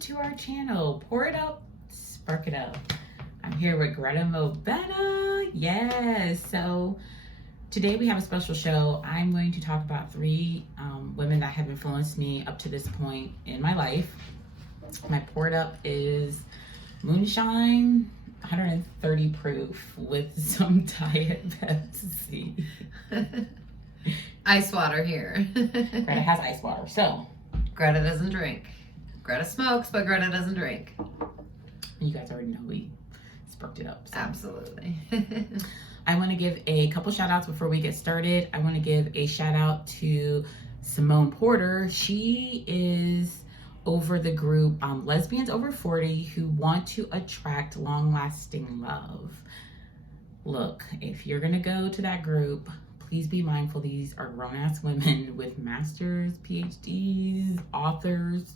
to our channel. Pour it up, spark it up. I'm here with Greta Mobetta. Yes, so today we have a special show. I'm going to talk about 3 women that have influenced me up to this point in my life. My poured up is moonshine, 130 proof with some Diet Pepsi. Ice water here. Greta has ice water, so. Greta doesn't drink. Greta smokes, but Greta doesn't drink. You guys already know we sparked it up. So. Absolutely. I want to give a couple shout outs before we get started. I want to give a shout out to Simone Porter. She is over the group Lesbians Over 40 who want to attract long-lasting love. Look, if you're going to go to that group, please be mindful these are grown-ass women with masters, PhDs, authors,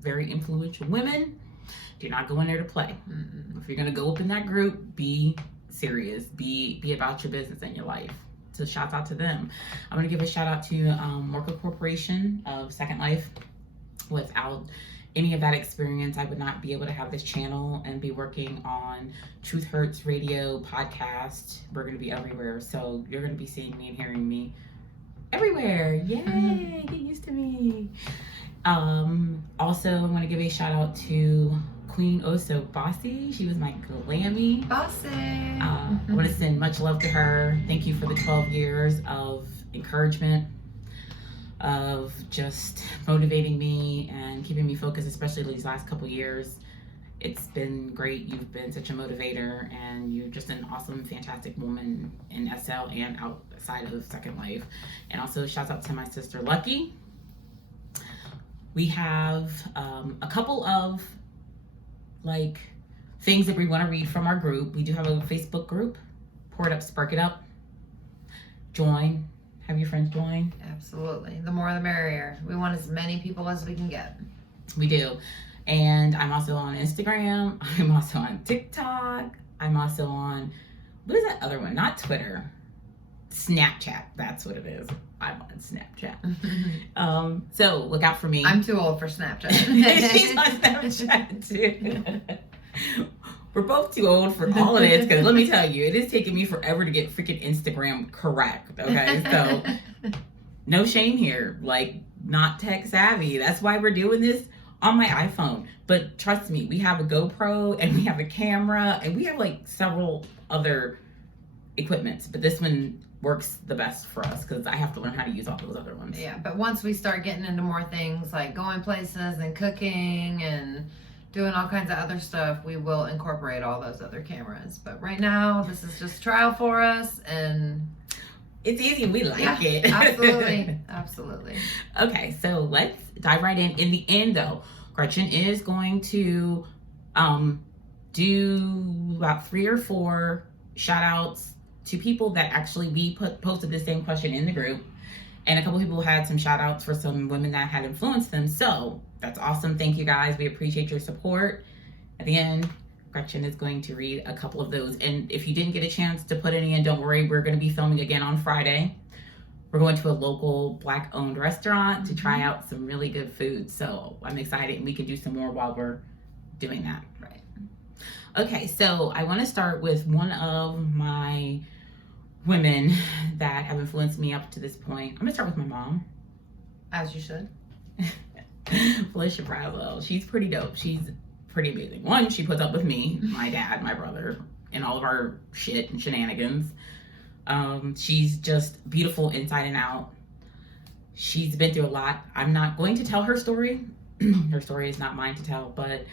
very influential women. Do not go in there to play. If you're going to go up in that group, be serious. Be about your business and your life. So shout out to them. I'm going to give a shout out to Morca Corporation of Second Life. Without any of that experience, I would not be able to have this channel and be working on Truth Hurts radio podcast. We're going to be everywhere. So you're going to be seeing me and hearing me everywhere. Yay! Get used to me. Also, I want to give a shout out to Queen Oso Bossy. She was my glammy. Bossy. I want to send much love to her. Thank you for the 12 years of encouragement, of just motivating me and keeping me focused, especially these last couple years. It's been great. You've been such a motivator, and you're just an awesome, fantastic woman in SL and outside of Second Life. And also, shouts out to my sister Lucky. We have a couple of things that we want to read from our group. We do have a Facebook group. Pour it up, spark it up. Join. Have your friends join. Absolutely. The more the merrier. We want as many people as we can get. We do. And I'm also on Instagram. I'm also on TikTok. I'm also on, what is that other one? Not Twitter. Snapchat. That's what it is. I'm on Snapchat. So look out for me. I'm too old for Snapchat. She's on Snapchat too. We're both too old for all of this, because let me tell you, it is taking me forever to get freaking Instagram correct, okay? So, no shame here. Not tech savvy. That's why we're doing this on my iPhone. But trust me, we have a GoPro, and we have a camera, and we have, several other equipments. But this one works the best for us, because I have to learn how to use all those other ones. Yeah, but once we start getting into more things, like going places and cooking and doing all kinds of other stuff, we will incorporate all those other cameras. But right now, this is just trial for us, and it's easy. We like it. Absolutely. Absolutely. Okay, so let's dive right in. In the end, though, Gretchen is going to do about 3 or 4 shout outs to people that actually we posted the same question in the group. And a couple people had some shout outs for some women that had influenced them. So that's awesome. Thank you guys. We appreciate your support. At the end, Gretchen is going to read a couple of those. And if you didn't get a chance to put any in, don't worry. We're going to be filming again on Friday. We're going to a local Black-owned restaurant to try out some really good food. So I'm excited, and we can do some more while we're doing that. Right. Okay, so I want to start with one of my women that have influenced me up to this point. I'm gonna start with my mom. As you should. Felicia Braswell. She's pretty dope. She's pretty amazing. One, she puts up with me, my dad, my brother, and all of our shit and shenanigans. She's just beautiful inside and out. She's been through a lot. I'm not going to tell her story. Her story is not mine to tell, but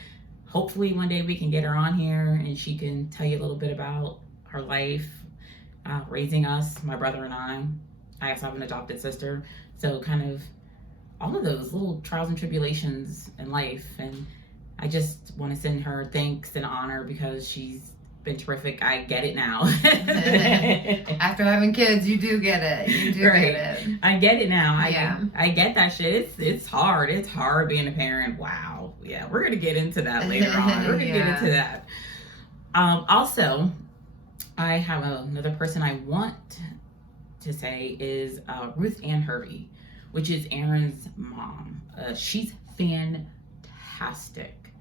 hopefully one day we can get her on here and she can tell you a little bit about her life, raising us, my brother and I. I also have an adopted sister. So kind of all of those little trials and tribulations in life. And I just want to send her thanks and honor because she's been terrific. I get it now. After having kids, you do get it. You do right. get it. I get it now. Yeah. I get that shit. It's hard. It's hard being a parent. Wow. Yeah, we're gonna get into that later on. We're gonna get into that. Also, I have another person I want to say is RuthAnn Hervey, which is Aaron's mom. She's fantastic. fantastic.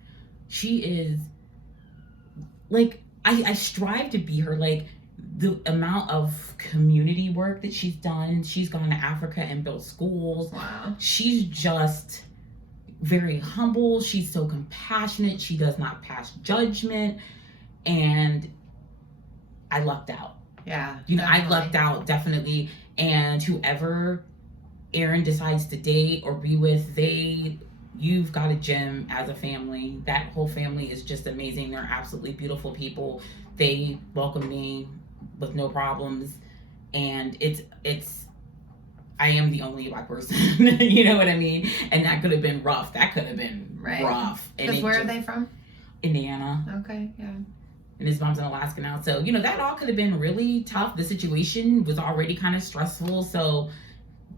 She is like, I strive to be her. Like, the amount of community work that she's done. She's gone to Africa and built schools. Wow. She's just very humble. She's so compassionate. She does not pass judgment. And I lucked out. Yeah. You know, definitely. I lucked out, definitely. And whoever Aaron decides to date or be with, you've got a gem as a family. That whole family is just amazing. They're absolutely beautiful people. They welcome me with no problems. And I am the only Black person. You know what I mean? And that could have been rough. That could have been rough. Because where are they from? Indiana. Okay, yeah. And his mom's in Alaska now. So, you know, that all could have been really tough. The situation was already kind of stressful. So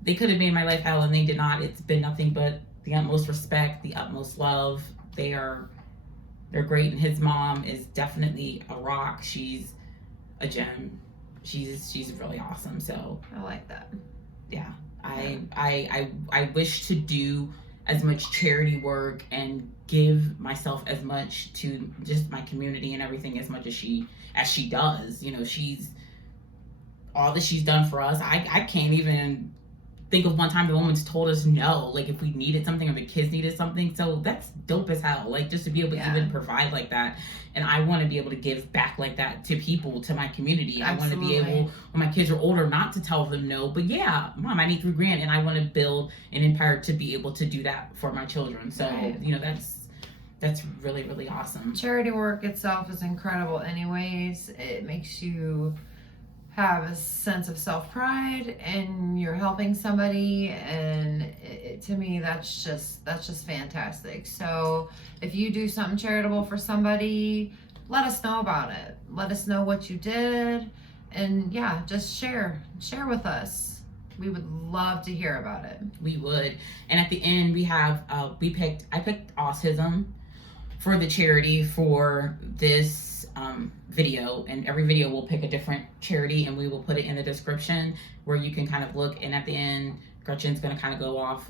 they could have made my life hell, and they did not. It's been nothing but the utmost respect, the utmost love. They're great. And his mom is definitely a rock. She's a gem. She's really awesome. So I like that. Yeah. I wish to do as much charity work and give myself as much to just my community and everything as much as she does. You know, she's all that she's done for us. I can't even think of one time the woman's told us no, like if we needed something or the kids needed something. So that's dope as hell. Like, just to be able to even provide like that. And I want to be able to give back like that to people, to my community. Absolutely. I want to be able, when my kids are older, not to tell them no, but yeah, Mom, I need $3,000, and I want to build an empire to be able to do that for my children. So, you know, that's really, really awesome. Charity work itself is incredible anyways. It makes you have a sense of self-pride, and you're helping somebody, and to me that's just fantastic. So if you do something charitable for somebody, let us know about it. Let us know what you did, and yeah, just share with us. We would love to hear about it. We would. And at the end we have I picked autism for the charity for this video, and every video will pick a different charity, and we will put it in the description where you can kind of look. And at the end, Gretchen's going to kind of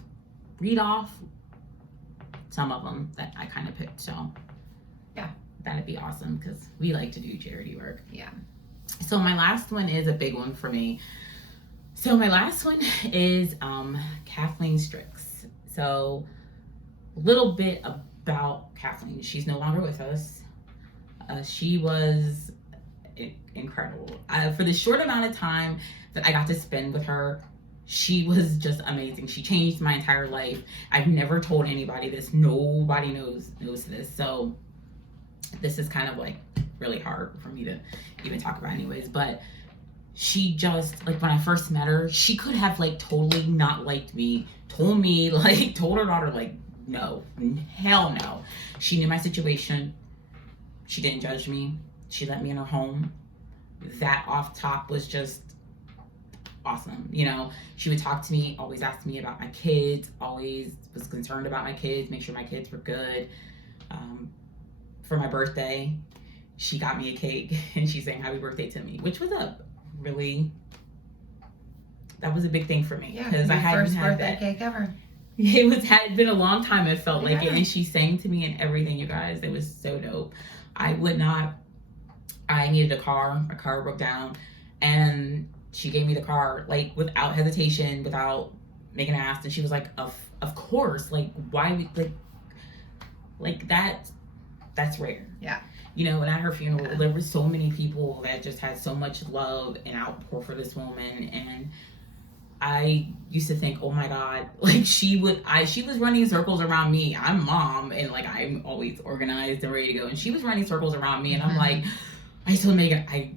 read off some of them that I kind of picked. So yeah, that'd be awesome because we like to do charity work. Yeah. So my last one is a big one for me. So my last one is Kathleen Strix. So a little bit about Kathleen. She's no longer with us. She was incredible. For the short amount of time that I got to spend with her, she was just amazing. She changed my entire life. I've never told anybody this. Nobody knows this. So this is kind of like really hard for me to even talk about anyways. But she just, like, when I first met her, she could have like totally not liked me, told her daughter, like, no, hell no. She knew my situation. She didn't judge me. She let me in her home. That off top was just awesome. You know, she would talk to me, always ask me about my kids, always was concerned about my kids, make sure my kids were good. For my birthday, she got me a cake and she sang happy birthday to me, which was that was a big thing for me. Yeah, because I hadn't first had birthday that cake ever. It had been a long time, it felt like it, Yeah. and she sang to me and everything, you guys. It was so dope. I needed a car. My car broke down, and she gave me the car, like, without hesitation, without making an ass, and she was like, of course, like, why we, like that's rare. Yeah. You know, and at her funeral, there were so many people that just had so much love and outpour for this woman, and I used to think, oh my God, like she was running circles around me. I'm Mom, and like I'm always organized and ready to go, and she was running circles around me, and I'm like, I told Megan, I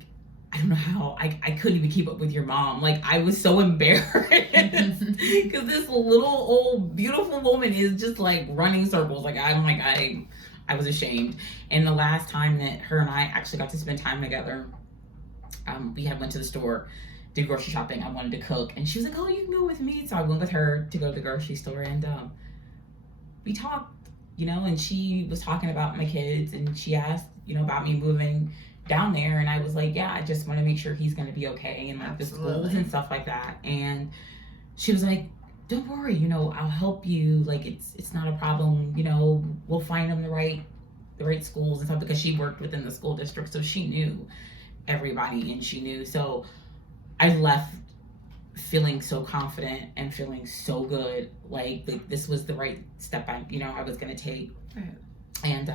don't know how I couldn't even keep up with your mom. Like, I was so embarrassed because this little old beautiful woman is just like running circles. Like, I'm like, I was ashamed. And the last time that her and I actually got to spend time together, we went to the store, did grocery shopping. I wanted to cook, and she was like, oh, you can go with me. So I went with her to go to the grocery store, and we talked, you know, and she was talking about my kids, and she asked, you know, about me moving down there, and I was like, yeah, I just want to make sure he's going to be okay, and like the schools and stuff like that. And she was like, don't worry, you know, I'll help you. Like, it's not a problem. You know, we'll find them the right schools and stuff, because she worked within the school district, so she knew everybody, and she knew. So I left feeling so confident and feeling so good, like this was the right step I was gonna take. Right. And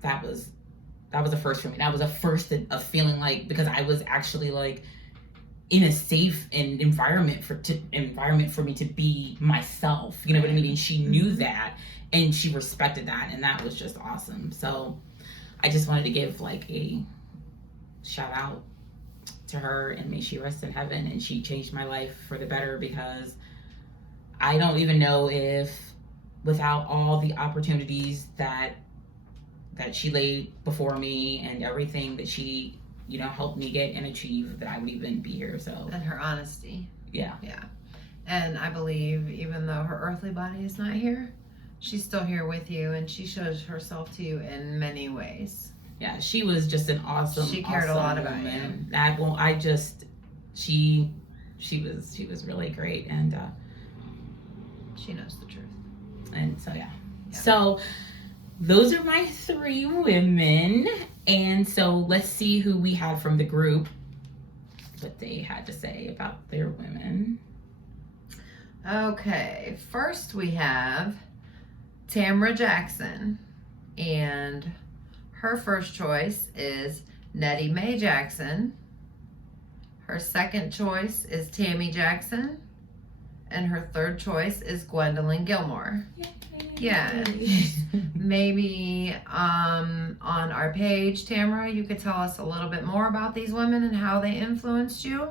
that was a first for me. That was a first of feeling like, because I was actually like in a safe environment for me to be myself. You know what I mean? And she knew that, and she respected that, and that was just awesome. So I just wanted to give like a shout out to her, and may she rest in heaven. And she changed my life for the better, because I don't even know if without all the opportunities that she laid before me and everything that she, you know, helped me get and achieve, that I would even be here. So, And her honesty. Yeah. And I believe even though her earthly body is not here, she's still here with you, and she shows herself to you in many ways. Yeah, she was just an awesome. She cared awesome a lot about woman. you. She was really great, and she knows the truth. And so yeah. So those are my 3 women, and so let's see who we had from the group, what they had to say about their women. Okay, first we have Tamra Jackson, and her first choice is Nettie Mae Jackson. Her second choice is Tammy Jackson, and her third choice is Gwendolyn Gilmore. Yeah. Maybe on our page, Tamra, you could tell us a little bit more about these women and how they influenced you.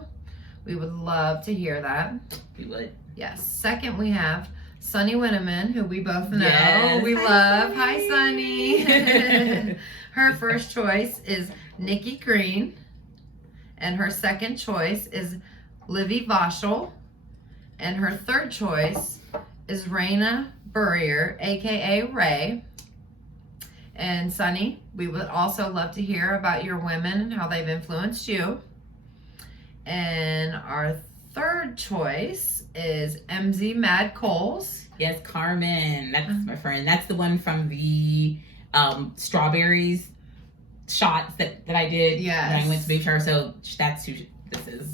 We would love to hear that. We would. Yes. Second, we have Sunny Winneman, who we both know. Yes. We Hi, love. Sunny. Hi, Sunny. Her first choice is Nikki Green, and her second choice is Livy Vauchel, and her third choice is Raina Burrier, aka Ray. And Sunny, we would also love to hear about your women and how they've influenced you. And our third choice is MZ Mad Coles. Yes, Carmen. That's my friend. That's the one from the strawberries shots that I did when I went to baby shower. So that's who this is.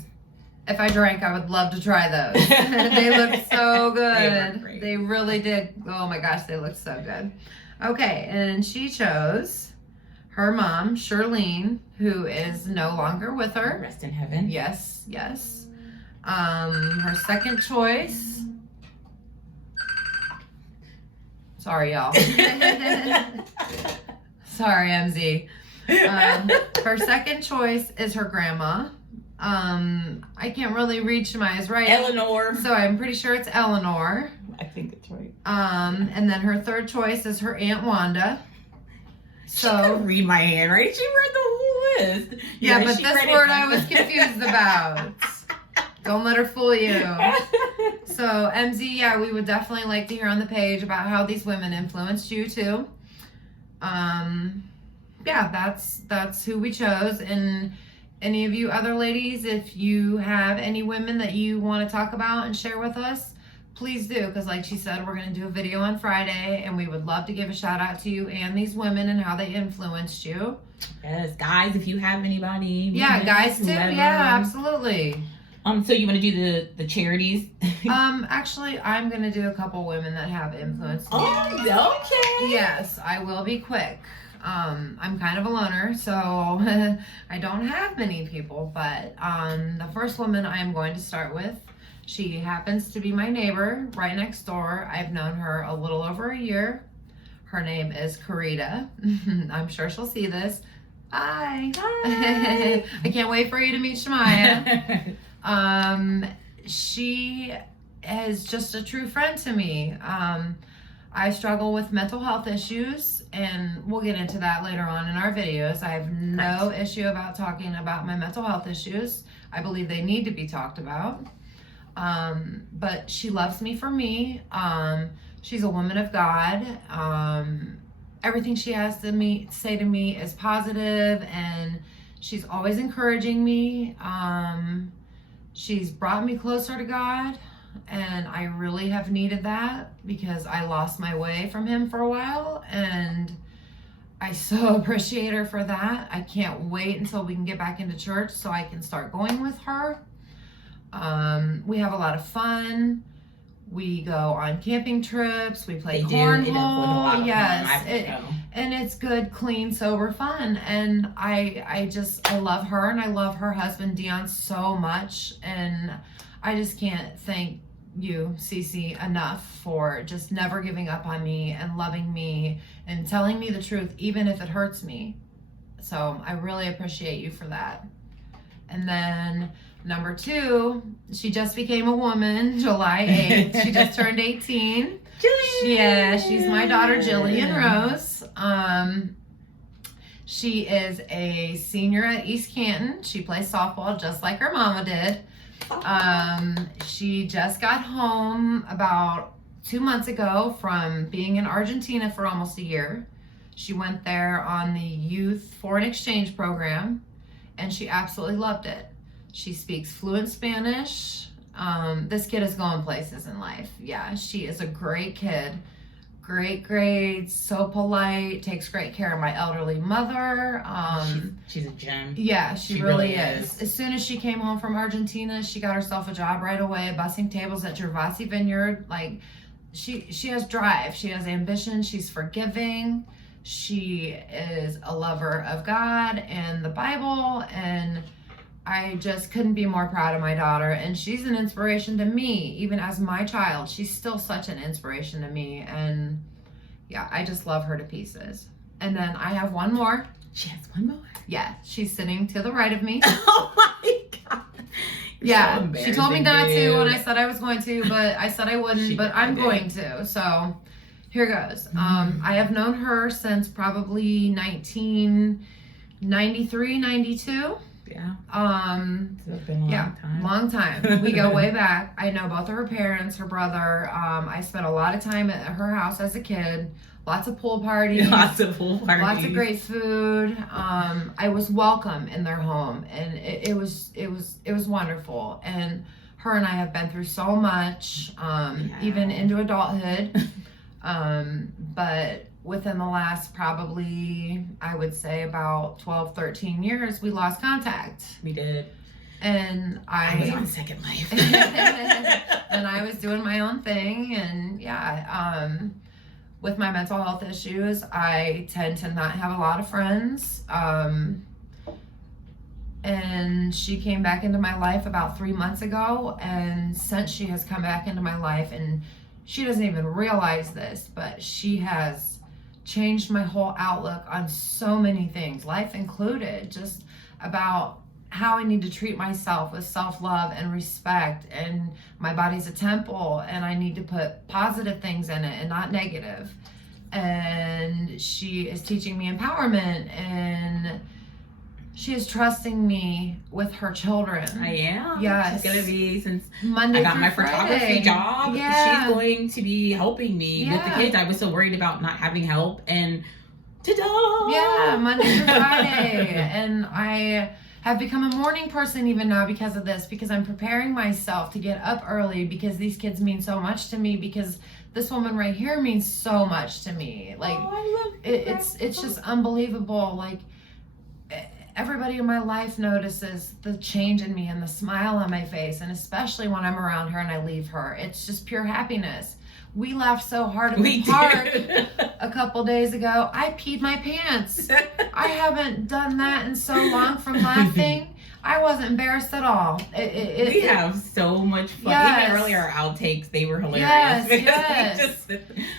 If I drank, I would love to try those. They look so good. They were great. They really did. Oh my gosh, they look so good. Okay, and she chose her mom, Charlene, who is no longer with her. Rest in heaven. Yes. Her second choice. Sorry, y'all. Sorry, MZ. Her second choice is her grandma. I can't really read Shemaya's right. Eleanor. So I'm pretty sure it's Eleanor. I think it's right. And then her third choice is her Aunt Wanda. She could read my handwriting. She read the whole list. Yeah, but this word I was confused about. Don't let her fool you. So MZ, yeah, we would definitely like to hear on the page about how these women influenced you too. Yeah, that's who we chose. And any of you other ladies, if you have any women that you want to talk about and share with us, please do, because like she said, we're going to do a video on Friday, and we would love to give a shout out to you and these women and how they influenced you. Yes, guys, if you have anybody. Yeah, women, guys too. whoever. Yeah, absolutely. So you want to do the charities? Actually, I'm going to do a couple women that have influenced me. Oh, okay. Yes, I will be quick. I'm kind of a loner, so I don't have many people, but the first woman I am going to start with, she happens to be my neighbor right next door. I've known her a little over a year. Her name is Caredia. I'm sure she'll see this. Hi. Hi. I can't wait for you to meet Shemaya. She is just a true friend to me. I struggle with mental health issues, and we'll get into that later on in our videos. I have no issue about talking about my mental health issues. I believe they need to be talked about. But she loves me for me. She's a woman of God. Everything she has to say to me is positive, and she's always encouraging me. She's brought me closer to God. and I really have needed that because I lost my way from him for a while, and I so appreciate her for that. I can't wait until we can get back into church so I can start going with her. We have a lot of fun. We go on camping trips. We play cornhole. Yes, and it's good, clean, sober fun. And I love her, and I love her husband Dion so much. And I just can't thank you, Cece, enough for just never giving up on me and loving me and telling me the truth, even if it hurts me. So I really appreciate you for that. And then number 2, she just became a woman July 8th. She just turned 18. Gillian! Yeah, she's my daughter, Gillian Rose. She is a senior at East Canton. She plays softball just like her mama did. She just got home about 2 months ago from being in Argentina for almost a year. She went there on the youth foreign exchange program, and she absolutely loved it. She speaks fluent Spanish. This kid is going places in life. Yeah, she is a great kid. Great grades, so polite, takes great care of my elderly mother. She's a gem. Yeah, she really is. As soon as she came home from Argentina, she got herself a job right away, bussing tables at Gervasi Vineyard. Like, she has drive, she has ambition, she's forgiving, she is a lover of God and the Bible, and I just couldn't be more proud of my daughter. And she's an inspiration to me, even as my child. She's still such an inspiration to me. And yeah, I just love her to pieces. And then I have one more. She has one more? Yeah, she's sitting to the right of me. Oh my God. Yeah, so she told me not to when I said I was going to, but I said I wouldn't, but I'm going to. So here goes. I have known her since probably 1993, 92. Yeah. It's been a long time. Long time. We go way back. I know both of her parents, her brother. I spent a lot of time at her house as a kid. Lots of pool parties. Lots of pool parties. Lots of great food. I was welcome in their home, and it was wonderful. And her and I have been through so much, even into adulthood. But within the last probably, I would say about 12, 13 years, we lost contact. We did. And I was on Second Life. and I was doing my own thing. And yeah, with my mental health issues, I tend to not have a lot of friends. And she came back into my life about 3 months ago. And since she has come back into my life, and she doesn't even realize this, but she has changed my whole outlook on so many things, life included, just about how I need to treat myself with self-love and respect, and my body's a temple and I need to put positive things in it and not negative. And she is teaching me empowerment, and she is trusting me with her children. I am. Yes. She's going to be, since Monday I got through my Friday. photography job, Yeah. she's going to be helping me with the kids. I was so worried about not having help, and ta-da! Yeah, Monday through Friday. And I have become a morning person even now because of this, because I'm preparing myself to get up early, because these kids mean so much to me, because this woman right here means so much to me. Like, I love it's just unbelievable. Like, everybody in my life notices the change in me and the smile on my face, and especially when I'm around her and I leave her. It's just pure happiness. We laughed so hard at the park a couple days ago. I peed my pants. I haven't done that in so long from laughing. I wasn't embarrassed at all. We have so much fun. Yes. Even earlier, our outtakes, they were hilarious. Yes.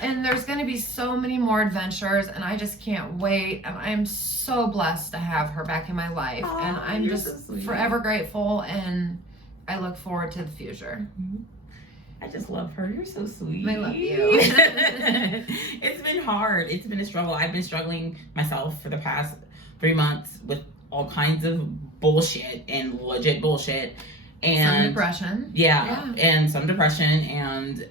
And there's going to be so many more adventures, and I just can't wait. And I'm so blessed to have her back in my life. Oh, and I'm just forever grateful, and I look forward to the future. I just love her. You're so sweet. I love you. It's been hard. It's been a struggle. I've been struggling myself for the past 3 months with all kinds of bullshit and legit bullshit. And some depression. Yeah. And some depression and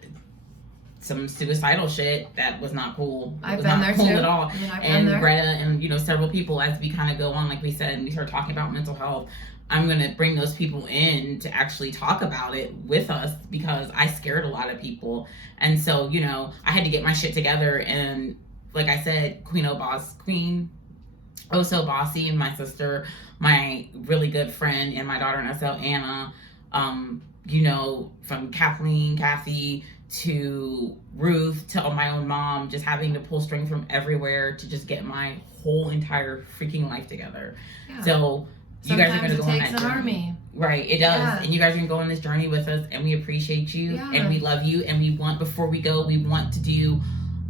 some suicidal shit that was not cool. I've was been not there cool too. at all. I mean, I've and been there. Greta and several people, as we kind of go on, like we said, and we start talking about mental health, I'm going to bring those people in to actually talk about it with us, because I scared a lot of people. And so, you know, I had to get my shit together. And like I said, Queen Oh So Bossy, and my sister, my really good friend, and my daughter in SL, Anna, you know, from Kathleen, Kathy, to Ruth, to my own mom, just having to pull strings from everywhere to just get my whole entire freaking life together. Yeah. So you guys are going to go on that journey. Army. Right, it does. Yeah. And you guys are going to go on this journey with us, and we appreciate you, and we love you, and we want, before we go, we want to do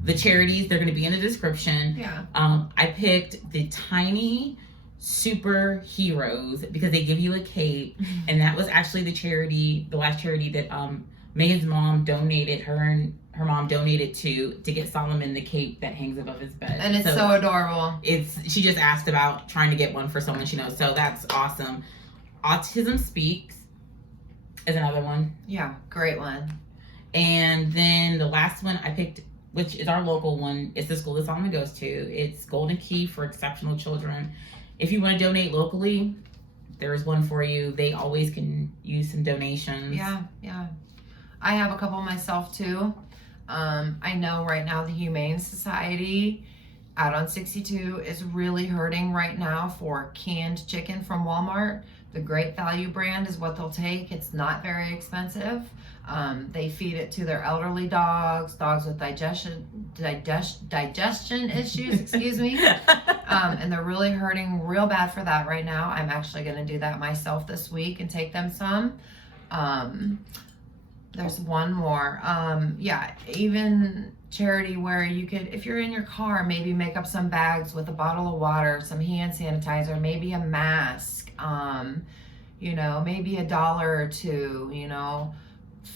the charities. They're going to be in the description. Yeah. I picked the tiny superheroes because they give you a cape, and that was actually the last charity that Megan's mom donated, her mom donated to get Solomon the cape that hangs above his bed. And it's so adorable. She just asked about trying to get one for someone she knows, so that's awesome. Autism Speaks is another one. Yeah, great one. And then the last one I picked, which is our local one, it's the school that Solomon goes to. It's Golden Key for Exceptional Children. If you want to donate locally, there's one for you. They always can use some donations. Yeah. I have a couple myself too. I know right now the Humane Society out on 62 is really hurting right now for canned chicken from Walmart. The Great Value brand is what they'll take. It's not very expensive. They feed it to their elderly dogs with digestion issues, excuse me. And they're really hurting real bad for that right now. I'm actually going to do that myself this week and take them some. There's one more. Even charity where you could, if you're in your car, maybe make up some bags with a bottle of water, some hand sanitizer, maybe a mask, you know, maybe $1 or $2, you know,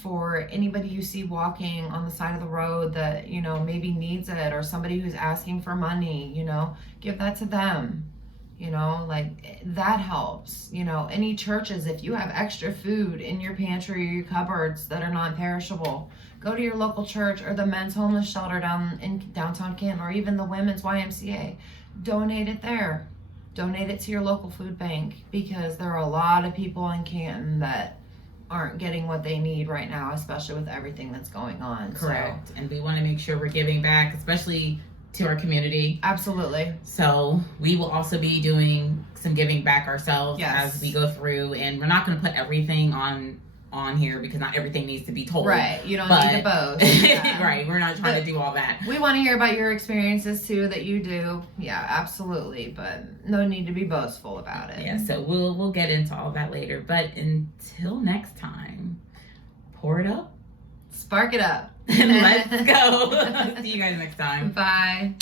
for anybody you see walking on the side of the road that, you know, maybe needs it, or somebody who's asking for money, you know, give that to them. You know, like that helps. You know, any churches, if you have extra food in your pantry or your cupboards that are non-perishable, go to your local church or the men's homeless shelter down in downtown Canton, or even the women's YMCA. Donate it there. Donate it to your local food bank, because there are a lot of people in Canton that aren't getting what they need right now, especially with everything that's going on. Correct. So. And we want to make sure we're giving back, especially to our community. Absolutely. So we will also be doing some giving back ourselves as we go through, and we're not going to put everything on here because not everything needs to be told. Right. You don't need to boast. Yeah. Right. We're not trying to do all that. We want to hear about your experiences too that you do. Yeah, absolutely. But no need to be boastful about it. Yeah. So we'll get into all that later. But until next time, pour it up. Spark it up. Let's go. See you guys next time. Bye.